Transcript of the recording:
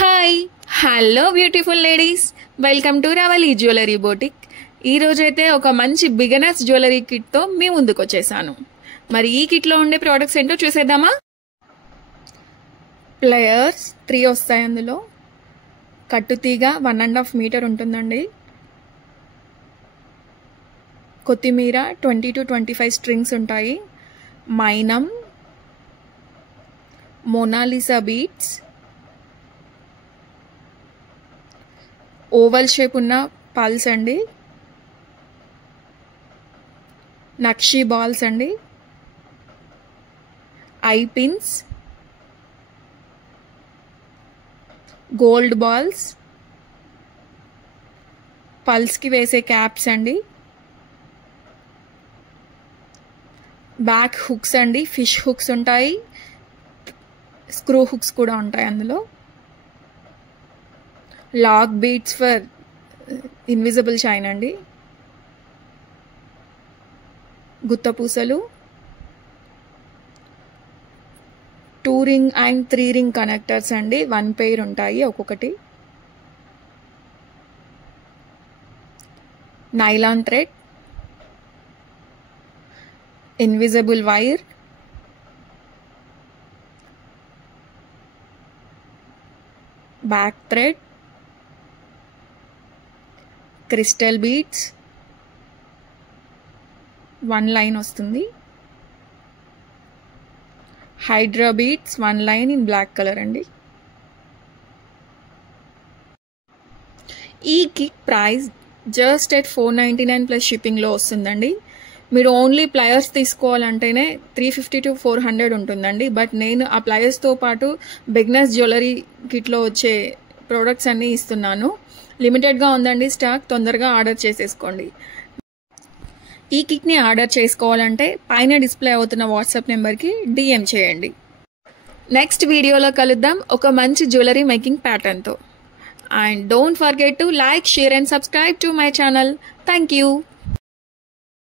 Hi hello beautiful ladies, welcome to Ravali jewellery boutique. ఈ రోజైతే ఒక మంచి బిగినర్స్ జ్యువెలరీ కిట్తో మీ ముందుకు వచ్చేసాను. మరి ఈ కిట్లో ఉండే ప్రోడక్ట్స్ ఏంటో చూసేద్దామా. ప్లేయర్స్ 3 వస్తాయి. అందులో కట్టుతీగ 1.5 మీటర్ ఉంటుందండి. కొత్తిమీర 20 to 25 స్ట్రింగ్స్ ఉంటాయి. మైనం, మోనాలిసా బీట్స్, ఓవల్ షేప్ ఉన్న పల్స్ అండి, నక్షి బాల్స్ అండి, ఐ పిన్స్, గోల్డ్ బాల్స్, పల్స్కి వేసే క్యాప్స్ అండి, బ్యాక్ హుక్స్ అండి, ఫిష్ హుక్స్ ఉంటాయి, స్క్రూ హుక్స్ కూడా ఉంటాయి అందులో. Lock beads for invisible shine అండి, గుత్తపూసలు, 2 రింగ్ అండ్ 3 రింగ్ కనెక్టర్స్ అండి, 1 పెయిర్ ఉంటాయి ఒక్కొక్కటి. Nylon thread, invisible wire, back thread, crystal beads, 1 line వస్తుంది, hydra beads 1 line in black colour అండి. ఈ kit price just at 499 plus షిప్పింగ్లో వస్తుందండి. మీరు ఓన్లీ ప్లయర్స్ తీసుకోవాలంటేనే 350 to 400 ఉంటుందండి. బట్ నేను ఆ ప్లయర్స్తో పాటు బిగినర్స్ జ్యువెలరీ కిట్లో వచ్చే ప్రోడక్ట్స్ అన్నీ ఇస్తున్నాను. లిమిటెడ్గా ఉందండి స్టాక్, తొందరగా ఆర్డర్ చేసేసుకోండి. ఈ కిట్ని ఆర్డర్ చేసుకోవాలంటే పైన డిస్ప్లే అవుతున్న వాట్సాప్ నెంబర్కి DM చేయండి. నెక్స్ట్ వీడియోలో కలుద్దాం ఒక మంచి జ్యువెలరీ మేకింగ్ ప్యాటర్న్తో. And don't forget to like, share and subscribe to my channel. Thank you.